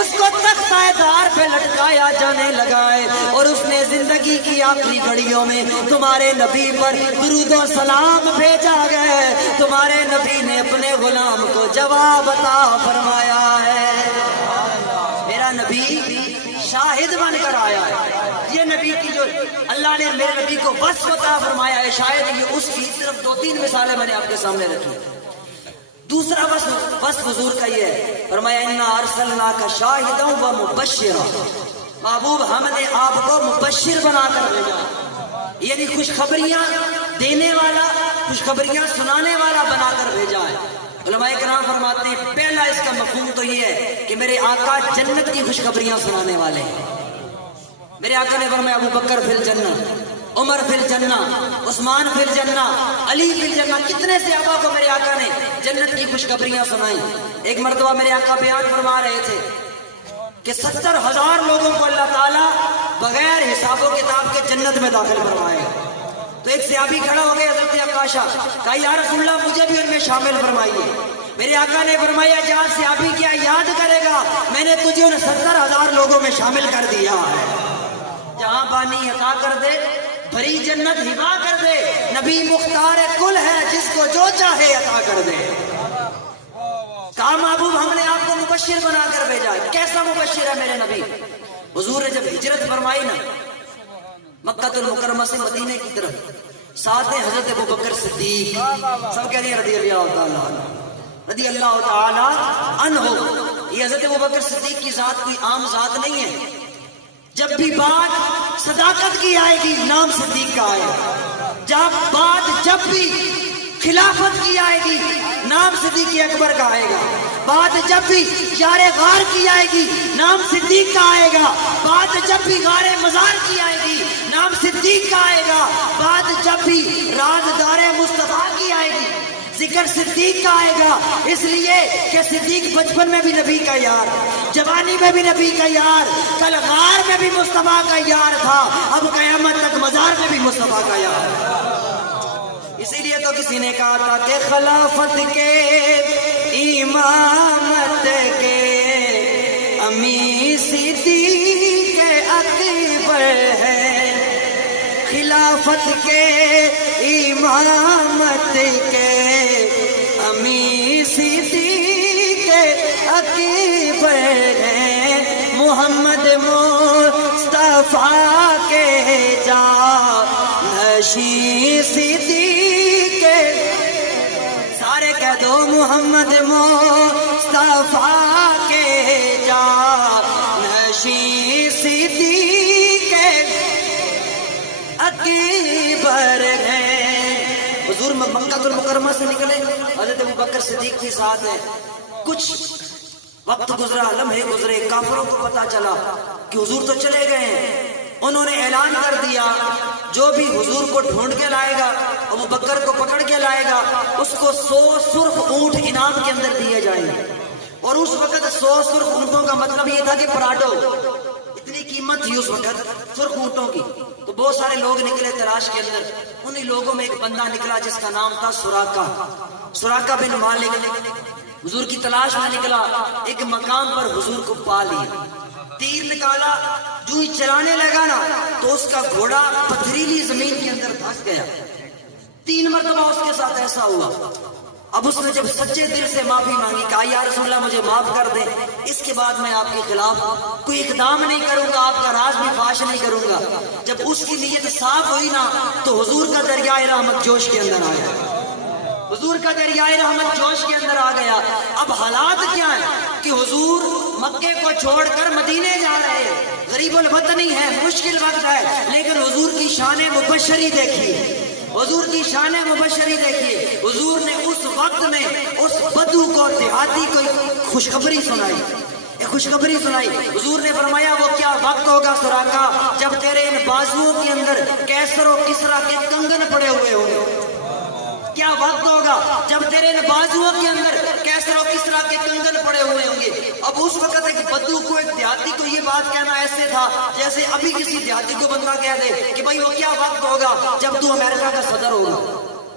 اس کو تختہ دار پہ لٹکایا جانے لگا ہے, اور اس نے زندگی کی آخری گھڑیوں میں تمہارے نبی پر درود و سلام بھیجا گیا. تمہارے نبی نے اپنے غلام کو جواب عطا فرمایا ہے. میرا نبی شاہد بن کر آیا ہے. یہ نبی کی جو اللہ نے میرے نبی کو وصف عطا فرمایا ہے, شاید یہ اس کی صرف 2-3 مثالیں میں نے آپ کے سامنے رکھی. دوسرا وصف حضور کا یہ ہے, فرمایا انا ارسلناک شاہدا و مبشرا. محبوب ہم نے آپ کو مبشر بنا کر بھیجا, یعنی خوشخبریاں دینے والا, خوشخبریاں سنانے والا بنا کر بھیجا ہے. علماء کرام فرماتے ہیں پہلا اس کا مفہوم تو یہ ہے کہ میرے آقا جنت کی خوشخبریاں سنانے والے ہیں. میرے آقا نے فرمایا ابو بکر فی الجنہ, عمر فی الجنہ, عثمان فی الجنہ, علی فی الجنہ. کتنے صحابہ کو میرے آقا نے جنت کی خوشخبریاں سنائیں. ایک مرتبہ میرے آقا بیان فرما رہے تھے کہ 70,000 لوگوں کو اللہ تعالیٰ بغیر حساب و کتاب کے جنت میں داخل فرمائے. تو ایک صحابی کھڑا ہو گیا حضرت عکاشہ, کہا یا رسول اللہ مجھے بھی ان میں شامل فرمائیے. میرے آقا نے فرمایا جہاں صحابی کیا یاد کرے گا, میں نے تجھے ان 70,000 لوگوں میں شامل کر دیا ہے. جہاں بانی عطا کر دے, بھری جنت ہبا کر دے, نبی مختار کل ہے جس کو جو چاہے عطا کر دے. کہا محبوب ہم نے آپ کو مبشر بنا کر بھیجا. کیسا مبشر ہے میرے نبی؟ حضور نے جب ہجرت فرمائی نا مکہ المکرمہ سے مدینے کی طرف, ساتھ میں حضرت ابوبکر صدیق, سب کہہ رہے ہیں رضی اللہ تعالیٰ عنہ, رضی اللہ تعالیٰ عنہ. یہ حضرت ابوبکر صدیق کی ذات کوئی عام ذات نہیں ہے. جب بھی بات صداقت کی آئے گی نام صدیق کا آئے گا. جب بھی خلافت کی آئے گی نام صدیق اکبر کا آئے گا. بات جب بھی یار غار کی آئے گی نام صدیق کا آئے گا. بات جب بھی غار مزار کی آئے گی نام صدیق کا آئے گا. بات جب بھی رازدار مصطفیٰ کی آئے گی ذکر صدیق کا آئے گا. اس لیے کہ صدیق بچپن میں بھی نبی کا یار, جوانی میں بھی نبی کا یار, کل غار میں بھی مصطفیٰ کا یار تھا, اب قیامت تک مزار میں بھی مصطفیٰ کا یار. اسی لیے تو کسی نے کہا تھا کہ خلافت کے امامت کے امیر صدیق اکبر ہے. خلافت کے امامت کے امیر صدیق اکبر ہے. محمد مصطفیٰ کے جانشین صدیق, سارے کہہ دو محمد مصطفیٰ کے جانشین صدیق اکبر ہے. حضور مکہ المکرمہ سے نکلے, حضرت ابوبکر صدیق کے ساتھ ہے. کچھ وقت گزرا, لمحے گزرے, کافروں کو پتا چلا کہ حضور تو چلے گئے ہیں. انہوں نے اعلان کر دیا جو بھی حضور کو ڈھونڈ کے لائے گا, ابوبکر کو پکڑ کے لائے گا, اس کو 100 سرخ اونٹ انعام کے اندر دیے جائیں گے. اور اس وقت 100 سرخ اونٹوں کا مطلب یہ تھا کہ پراڈو, اتنی قیمت تھی اس وقت سرخ اونٹوں کی. تو بہت سارے لوگ نکلے تلاش کے اندر. انہی لوگوں میں ایک بندہ نکلا جس کا نام تھا سراقہ بن مالک. حضور کی تلاش میں نکلا, ایک مقام پر حضور کو پا لیا, تیر نکالا, جو ہی چلانے لگا نا تو اس کا گھوڑا پتھریلی زمین کے اندر پھنس گیا. 3 مرتبہ اس کے ساتھ ایسا ہوا. اب اس نے جب سچے دل سے معافی مانگی, کہا یا رسول اللہ مجھے معاف کر دیں, اس کے بعد میں آپ کے خلاف کوئی اقدام نہیں کروں گا, آپ کا راز بھی فاش نہیں کروں گا. جب اس کی نیت صاف ہوئی نا تو حضور کا دریائے رحمت جوش کے اندر آیا. حضور کا دریائے رحمت جوش کے اندر آ گیا. اب حالات کیا ہیں کہ حضور مکے کو چھوڑ کر مدینے جا رہے ہیں, غریب الوطنی ہے, مشکل وقت ہے, لیکن حضور کی شان مبشری دیکھیے, حضور کی شان مبشری دیکھیے. حضور نے اس وقت میں اس بدو کو, دیہاتی کو خوشخبری سنائی, ایک خوشخبری سنائی. حضور نے فرمایا وہ کیا وقت ہوگا سراقہ جب تیرے ان بازوؤں کے اندر کیسر و کسرا کے کنگن پڑے ہوئے ہوں گے. کیا وقت ہوگا جب تیرے ان بازوؤں کے اندر کیسر و کسرا کے کنگن پڑے ہوئے ہوں گے. اب اس وقت ایک بدو کو, ایک دیہاتی کو یہ بات کہنا ایسے تھا جیسے ابھی کسی دیہاتی کو بندہ کہہ دے کہ بھائی وہ کیا وقت ہوگا جب تو امریکہ کا صدر ہوگا,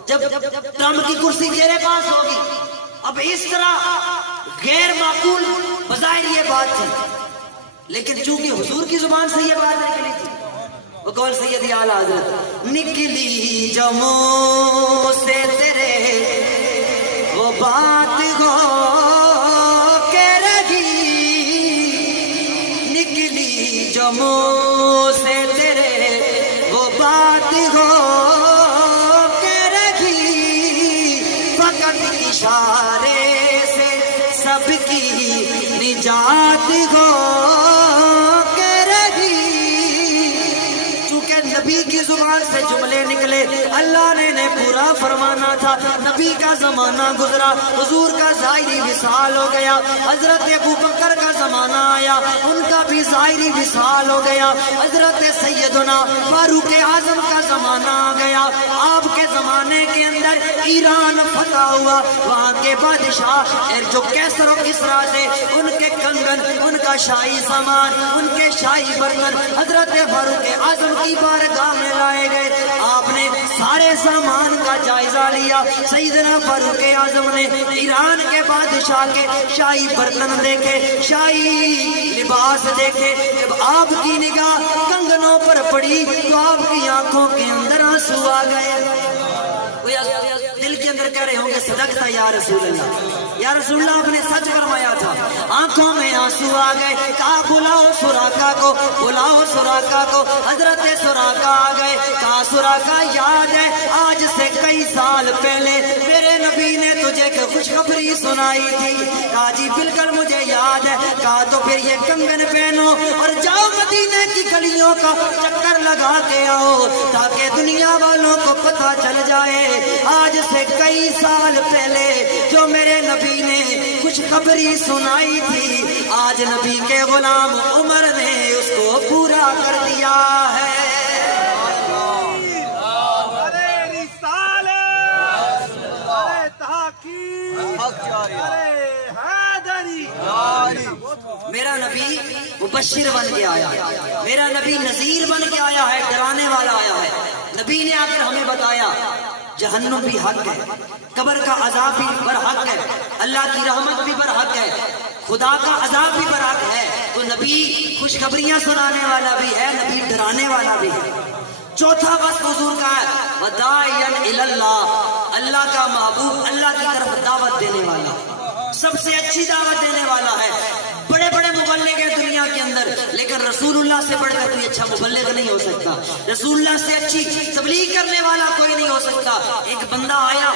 جب ٹرمپ کی کرسی تیرے پاس ہوگی. اب اس طرح غیر معقول بظاہر یہ بات تھی, لیکن چونکہ حضور کی زبان سے یہ بات نکلی تھی. وہ قول سیدی اعلیٰ حضرت, نکلی جموں سے تیرے وہ بات ہو کے رہی, نکلی جموں سے تیرے وہ بات ہو کے رہی, فقط اشارے سے سب کی نجات ہو کے رہی. چونکہ نبی کی زبان سے جملے نکلے, اللہ نے پورا فرمانا تھا. نبی کا زمانہ گزرا, حضور کا ظاہری وصال ہو گیا. حضرت ابو بکر کا زمانہ آیا, ان کا بھی ظاہری وصال ہو گیا. حضرت سیدنا فاروق اعظم کا زمانہ آ گیا. آپ کے زمانے کے اندر ایران فتح ہوا, وہاں کے بادشاہ جو کیسر و کسرا تھے, ان کے کنگن, ان کا شاہی سامان, ان کے شاہی برتن حضرت فاروق اعظم کی بارگاہ میں لائے گئے. آپ نے سارے سامان کا جائزہ لیا. سیدنا فاروق اعظم نے ایران کے بادشاہ کے شاہی برتن دیکھے, شاہی لباس دیکھے. جب آپ کی نگاہ کنگنوں پر پڑی تو آپ کی آنکھوں کے اندر آنسو آ گئے. دل کے اندر کہہ رہے ہوں گے صدقتا یا رسول اللہ, یا رسول اللہ آپ نے سچ فرمایا تھا. آنکھوں میں آنسو آ گئے. کہا بلاؤ سراقہ کو, بلاؤ سراقہ کو. حضرت سراقہ آ گئے. کہا سراقہ یاد ہے آج سے کئی سال پہلے میرے نبی نے تجھے ایک خوشخبری سنائی تھی. کہا جی بالکل مجھے یاد ہے. کہا تو پھر یہ کنگن پہنو اور جاؤ مدینے کی گلیوں کا چکر لگا کے آؤ تاکہ دنیا والوں کو پتہ چل جائے آج سے کئی سال پہلے جو میرے نبی نے کچھ خبری سنائی تھی, آج نبی کے غلام عمر نے اس کو پورا کر دیا ہے. میرا نبی مبشر بن کے آیا ہے, میرا نبی نذیر بن کے آیا ہے, ڈرانے والا آیا ہے. نبی نے آ کر ہمیں بتایا جہنم بھی حق ہے, قبر کا عذاب بھی برحق ہے, اللہ کی رحمت بھی برحق ہے, خدا کا عذاب بھی برحق ہے. تو نبی خوشخبریاں سنانے والا بھی ہے, نبی ڈرانے والا بھی ہے. چوتھا وصف حضور کا ہے وداعیا الی اللہ, اللہ کا محبوب, اللہ کی طرف دعوت دینے والا, سب سے اچھی دعوت دینے والا ہے. بڑے بڑے مبلغ ہیں دنیا کے اندر, لیکن رسول اللہ سے بڑھ کر کوئی اچھا مبلغ نہیں ہو سکتا. رسول اللہ سے اچھی تبلیغ کرنے والا کوئی نہیں ہو سکتا. ایک بندہ آیا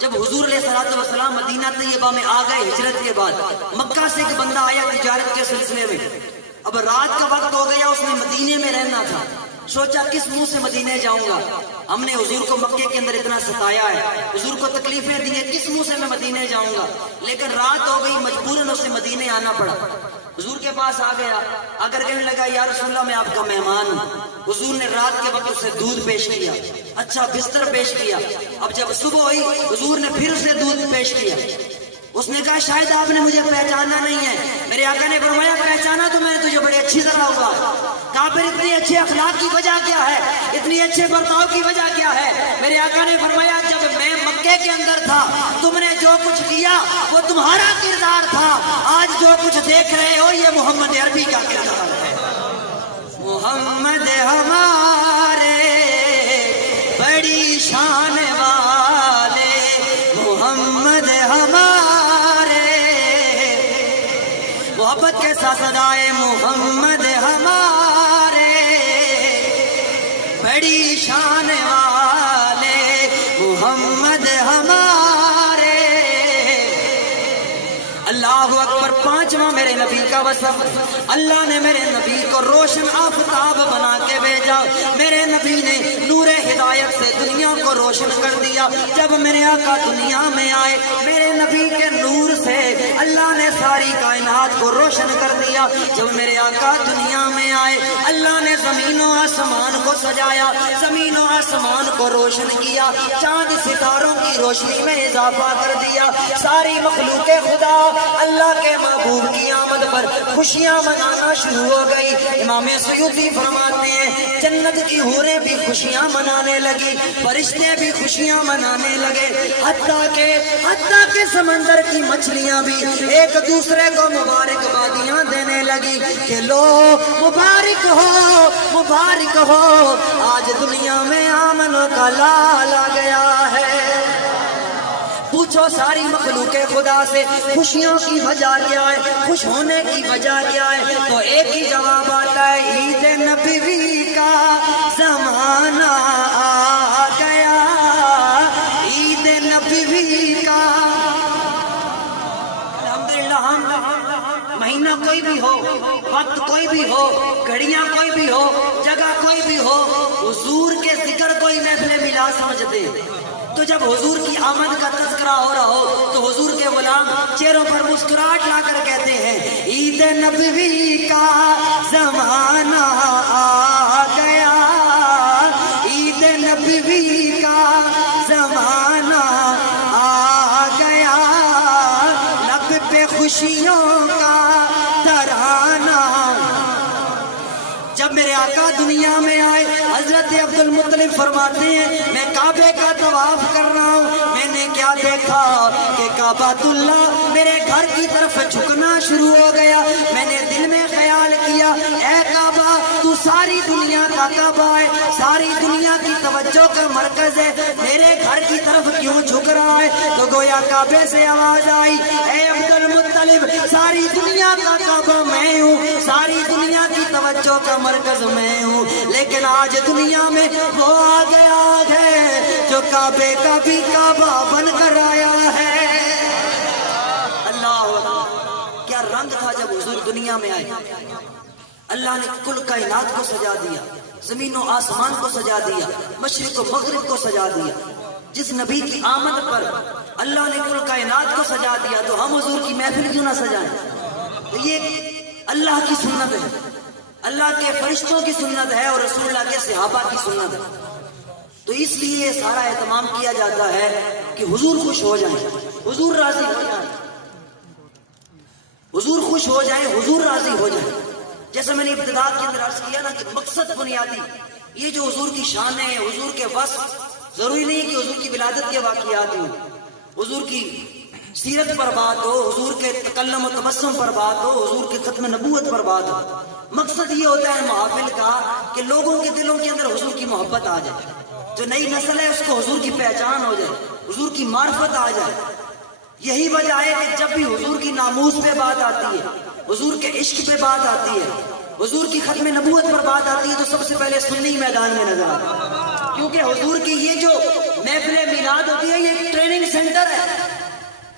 جب حضور علیہ الصلوۃ والسلام مدینہ طیبہ میں آ گئے ہجرت کے بعد, مکہ سے ایک بندہ آیا تجارت کے سلسلے میں. اب رات کا وقت ہو گیا, اس نے مدینے میں رہنا تھا. سوچا کس منہ سے مدینے جاؤں گا, ہم نے حضور کو مکے کے اندر اتنا ستایا ہے, حضور کو تکلیفیں دی ہیں, کس منہ سے میں مدینے جاؤں گا. لیکن رات ہو گئی, مجبوراً اسے مدینے آنا پڑا. حضور کے پاس آ گیا, اگر کہنے لگا یا رسول اللہ میں آپ کا مہمان ہوں. حضور نے رات کے وقت اسے دودھ پیش کیا, اچھا بستر پیش کیا. اب جب صبح ہوئی حضور نے پھر اسے دودھ پیش کیا. اس نے کہا شاید آپ نے مجھے پہچانا نہیں ہے. میرے آقا نے فرمایا پہچانا تو میں نے تجھے بڑے اچھی طرح ہوگا. کہا پھر اتنی اچھے اخلاق کی وجہ کیا ہے, اتنی اچھے برتاؤ کی وجہ کیا ہے. میرے آقا نے فرمایا جب میں مکے کے اندر تھا تم نے جو کچھ کیا وہ تمہارا کردار تھا, آج جو کچھ دیکھ رہے ہو یہ محمد عربی کا کردار ہے. محمد ہمارے بڑی شان والے, محمد ہمارے محبت کے ساتھ صدائے محمد ہمارے بڑی شان والے, محمد ہمارے وصف. اللہ نے میرے نبی کو روشن آفتاب بنا کے بھیجا. میرے نبی نے نور ہدایت سے دنیا کو روشن کر دیا. جب میرے آقا دنیا میں آئے, میرے نبی کے نور سے اللہ نے ساری کائنات کو روشن کر دیا. جب میرے آقا دنیا میں آئے, اللہ نے زمین و آسمان کو سجایا, زمین و آسمان کو روشن کیا, چاند ستاروں کی روشنی میں اضافہ کر دیا. ساری مخلوق خدا اللہ کے محبوب کی آمد پر خوشیاں منانا شروع ہو گئی. امام سیوطی فرماتے ہیں جنت کی حوریں بھی خوشیاں منانے لگی, فرشتے بھی خوشیاں منانے لگے, حتیٰ کہ سمندر کی مچھلیاں بھی ایک دوسرے کو مبارکبادیاں دینے لگی کہ لو مبارک ہو, مبارک ہو, آج دنیا میں آمن کا لال آ گیا ہے. پوچھو ساری مخلوق خدا سے خوشیوں کی وجہ کیا ہے, خوش ہونے کی وجہ کیا ہے, تو ایک ہی جواب آتا ہے عید نبوی کا زمانہ آ گیا, عید نبوی کا. الحمدللہ مہینہ کوئی بھی ہو, وقت کوئی بھی ہو, گھڑیاں کوئی بھی ہو, جگہ کوئی بھی ہو, حضور کے ذکر کو ہی محفل میلاد سمجھتے. تو جب حضور کی آمد کا تذکرہ ہو رہا ہو تو حضور کے غلام چہروں پر مسکراہٹ لا کر کہتے ہیں عید نبوی کا زمانہ آ گیا, عید نبوی کا زمانہ آ گیا, لب پہ خوشیوں کا ترانہ. جب میرے آقا دنیا میں آئے, حضرت عبد المطلب فرماتے ہیں میں کعبے کا طواف کر رہا ہوں, میں نے کیا دیکھا کہ کعبۃ اللہ میرے گھر کی طرف جھکنا شروع ہو گیا. میں نے دل میں خیال کیا اے کعبہ تو ساری دنیا کا کعبہ ہے, ساری دنیا کی توجہ کا مرکز ہے, میرے گھر کی طرف کیوں جھک رہا ہے؟ تو گویا کعبے سے آواز آئی اے عبد المطلب ساری دنیا کا کعبہ میں ہوں, ساری دنیا کی توجہ کا مرکز میں ہوں, لیکن آج دنیا میں وہ آ گیا ہے جو کعبے کا بھی کعبہ بن کر آیا ہے. اللہ کیا رنگ تھا جب حضور دنیا میں آئے. اللہ نے کل کائنات کو سجا دیا, زمین و آسمان کو سجا دیا, مشرق و مغرب کو سجا دیا. جس نبی کی آمد پر اللہ نے کل کائنات کو سجا دیا تو ہم حضور کی محفل کیوں نہ سجائیں؟ تو یہ اللہ کی سنت ہے, اللہ کے فرشتوں کی سنت ہے اور رسول اللہ کے صحابہ کی سنت ہے. تو اس لیے سارا اہتمام کیا جاتا ہے کہ حضور خوش ہو جائیں, حضور راضی ہو جائیں, حضور خوش ہو جائیں, حضور راضی ہو جائیں. جیسا میں نے ابتدا کے اندر عرض کیا نا کہ مقصد بنیادی یہ جو حضور کی شان ہے, حضور کے وصف, ضروری نہیں کہ حضور کی ولادت کے واقعات ہوں, حضور کی سیرت پر بات ہو, حضور کے تکلم و تبسم پر بات ہو, حضور کے ختم نبوت پر بات ہو. مقصد یہ ہوتا ہے محافل کا کہ لوگوں کے دلوں کے اندر حضور کی محبت آ جائے, جو نئی نسل ہے اس کو حضور کی پہچان ہو جائے, حضور کی معرفت آ جائے. یہی وجہ ہے کہ جب بھی حضور کی ناموس پہ بات آتی ہے, حضور کے عشق پہ بات آتی ہے, حضور کی ختم نبوت پر بات آتی ہے تو سب سے پہلے سنی میدان میں نظر آتا ہے. کیونکہ حضور کی یہ جو محفل میلاد ہوتی ہے یہ ایک ٹریننگ سینٹر ہے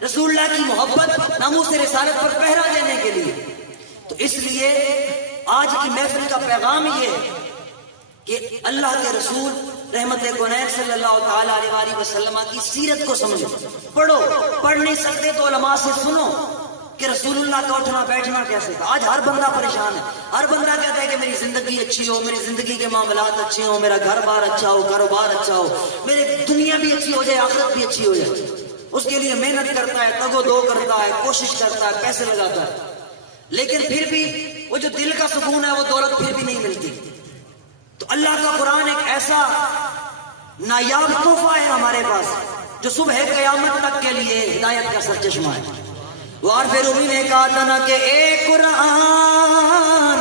رسول اللہ کی محبت ناموس رسالت پر پہرا دینے کے لیے. تو اس لیے آج کی محفل کا پیغام یہ ہے کہ اللہ کے رسول رحمت کونین صلی اللہ تعالیٰ علیہ وسلم کی سیرت کو سمجھو, پڑھو, پڑھ نہیں سکتے تو علماء سے سنو کہ رسول اللہ کا اٹھنا بیٹھنا کیسے تھا. آج ہر بندہ پریشان ہے, ہر بندہ کہتا ہے کہ میری زندگی اچھی ہو, میری زندگی کے معاملات اچھے ہوں, میرا گھر بار اچھا ہو, کاروبار اچھا ہو, میری دنیا بھی اچھی ہو جائے, آخرت بھی اچھی ہو جائے. اس کے لیے محنت کرتا ہے, تگ و دو کرتا ہے, کوشش کرتا ہے, پیسے لگاتا ہے, لیکن پھر بھی وہ جو دل کا سکون ہے وہ دولت پھر بھی نہیں ملتی. تو اللہ کا قرآن ایک ایسا نایاب تحفہ ہے ہمارے پاس جو صبح قیامت تک کے لیے ہدایت کا سرچشمہ ہے. وارف رومی نے کہا تھا نا کہ اے قرآن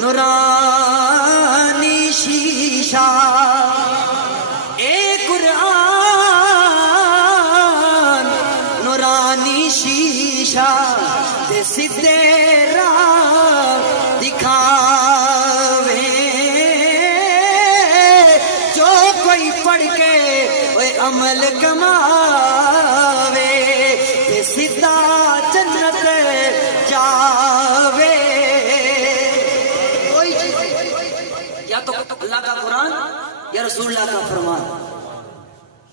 نورانی شیشہ, اے قرآن نورانی شیشہ, دے سدھے راہ دکھاوے, جو کوئی پڑھ کے وہ عمل کماوے, دے سدھا جنت جاوے. یا تو اللہ کا قرآن یا رسول اللہ کا فرمان،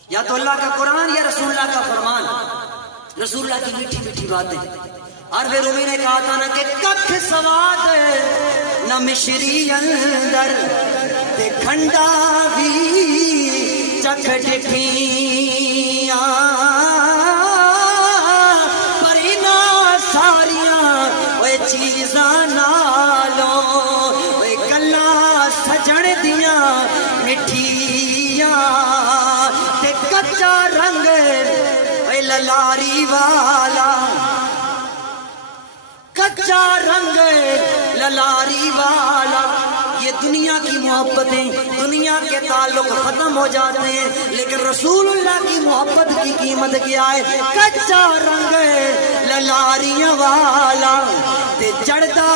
یا تو اللہ کا قرآن یا رسول اللہ کا فرمان، رسول اللہ کی میٹھی میٹھی باتیں۔ عرب رومی نے کہا تھا نا کہ ککھ سواد نہ مشری اندر تے کھنڈا بھی چکھ ڈٹھیاں، پر انہاں ساریاں وہ چیزاں نالوں وہ گلاں سجن دیاں مٹھیاں، تے کچا رنگ وہ للاری والا، کچا رنگ للاری والا۔ یہ دنیا کی محبتیں، دنیا کے تعلق ختم ہو جاتے ہیں، لیکن رسول اللہ کی محبت کی قیمت کیا ہے؟ کچا رنگ للاریاں والا تے چڑھدا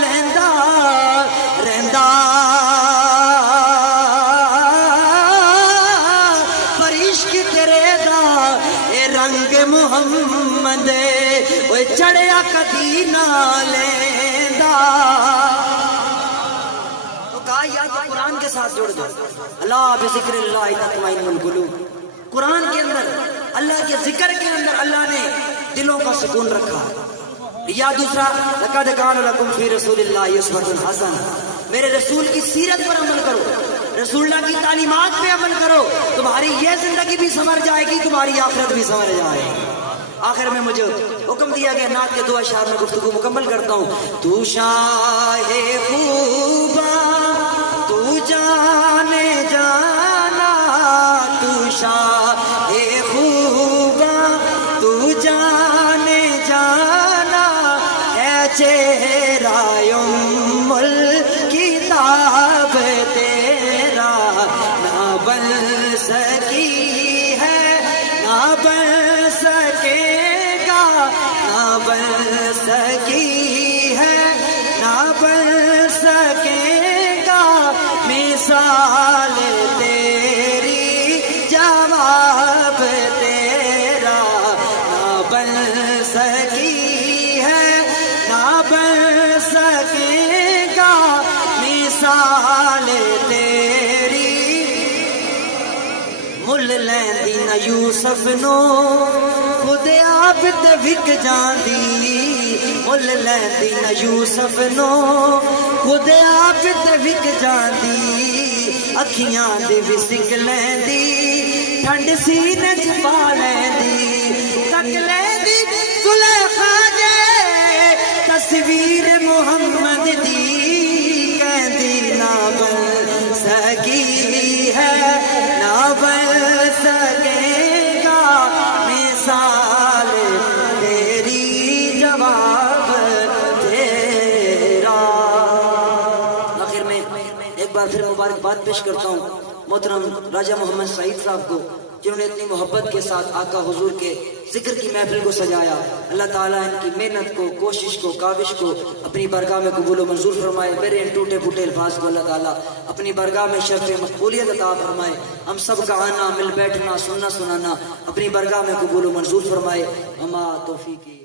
لہندا رہندا، پر عشق تیرے دا اے رنگ محمد وہ چڑھیا کدی نہ لیندا۔ تو کہا یا تو قرآن کے ساتھ جڑ دو، اللہ بذکر اللہ تطمئن القلوب، قرآن کے اندر اللہ کے ذکر کے اندر اللہ نے دلوں کا سکون رکھا۔ یا دوسرا لقد کان لکم فی رسول اللہ اسوۃ حسنہ، میرے رسول کی سیرت پر عمل کرو، رسول اللہ کی تعلیمات پہ عمل کرو، تمہاری یہ زندگی بھی سنور جائے گی، تمہاری آخرت بھی سنور جائے گی۔ آخر میں مجھے حکم دیا گیا نعت کے دو اشعار میں گفتگو مکمل کرتا ہوں۔ تو شاہ خوبا تو جانے جانا، تو شاہ خوبا تو جانے جانا، ہے چہرہ ام الکتاب تیرا نہ بن سکی ہے، نہ بن سکے گا، نہ بن سکی ہے، نہ بن سکے گا، مثال تیری جواب تیرا نہ بن سکی ہے، نہ بن سکے گا، مثال تیری۔ مل لیندی نہ یوسف نو خود آپ تے وک جاندی، مل لیندی نہ یوسف نو خود آپ تے وک جاندی، اکھیاں دے وسک لیندی ٹھنڈ سینے چ پا لیندی، تک لیندی زلیخا جے تصویر محمد دی، کہندی نہ بن سکی ہے، نہ بن سکے گا، مثال تیری جواب تیرا۔ آخر میں ایک بار پھر مبارکباد پیش کرتا ہوں محترم راجہ محمد سعید صاحب کو، جنہوں نے اتنی محبت کے ساتھ آقا حضور کے ذکر کی محفل کو سجایا۔ اللہ تعالیٰ ان کی محنت کو، کوشش کو، کاوش کو اپنی برگاہ میں قبول و منظور فرمائے۔ میرے ان ٹوٹے پھوٹے الفاظ کو اللہ تعالیٰ اپنی برگاہ میں شرف مقبولیت عطا فرمائے۔ ہم سب کا آنا، مل بیٹھنا، سننا سنانا اپنی برگاہ میں قبول و منظور فرمائے۔ اما توفیقی